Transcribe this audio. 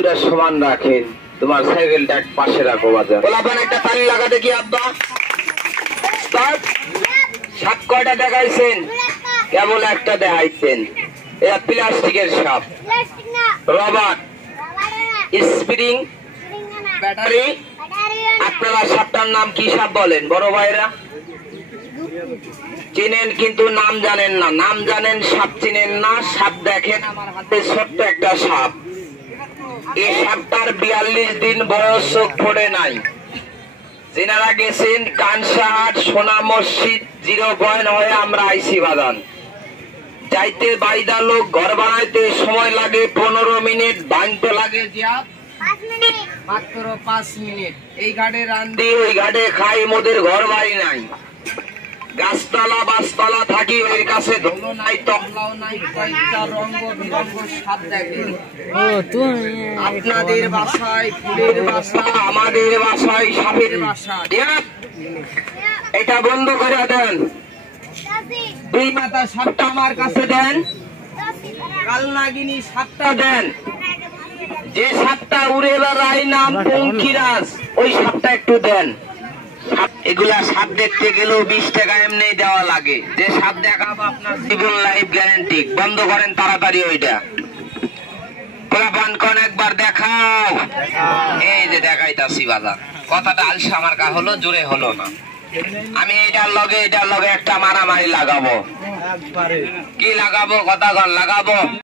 দুটা সমান রাখেন। তোমার সাইকেলটা পাশে রাখো বাজার। বলাবেন একটা তালি লাগা দেখি আব্বা। স্টার্ট। সাপ কয়টা দেখাইছেন? কেবল একটা দেখাইছেন। এটা প্লাস্টিকের সাপ, রবার, স্প্রিং, ব্যাটারি। আপনারা সাপটার নাম কি সাপ বলেন বড় ভাইরা? চিনেন কিন্তু নাম জানেন না। নাম জানেন, সাপ চিনেন না। সাপ দেখেন আমার হাতে ছোট্ট একটা সাপ। এই সাপটার 42 দিন বয়স, চোখ ফোড়ে নাই। যেনারা গেছেন কানসাহাট, সোনা মসজিদ, 0 পয়েন্ট হয়ে আমরা আইসি বাদান। যাইতে বাইদা লোক, ঘর বানাইতে সময় লাগে 15 মিনিট, ভাঙতে লাগে মাত্র 5 মিনিট। এই ঘাটে রান্দি, ওই ঘাটে খাই, মোদের ঘর বাড়ি নাই। গাছতলা বাসতলা থাকি, ওই কাছে ধুলো নাই, তবলাও নাই। কয়েকটা রঙ্গ বিরঙ্গ সাপ দেখেন। আপনাদের বাসায় ফুলের বাসা, আমাদের বাসায় সাপের বাসা। এটা বন্ধ করে দেন। 2 মাথা সাপটা আমার কাছে দেন। কালনাগিনী সাপটা দেন। যে সাপটা উড়ে বেড়ায় নাম পঙ্খিরাজ, ওই সাপটা একটু দেন। এগুলা সাপ দেখতে গেলেও 20 টাকা এমনি দেওয়া লাগে। যে সাপ দেখাবো আপনার জীবন লাইফ গ্যারান্টি। বন্ধ করেন তাড়াতাড়ি ওইটা। কোন একবার দেখাও। এই যে দেখাইতাছি বাজার। কথাটা আলসা আমার কা হলো, জোরে হলো না। আমি এটার লগে একটা মারামারি লাগাবো। কি লাগাবো? কথা লাগাবো।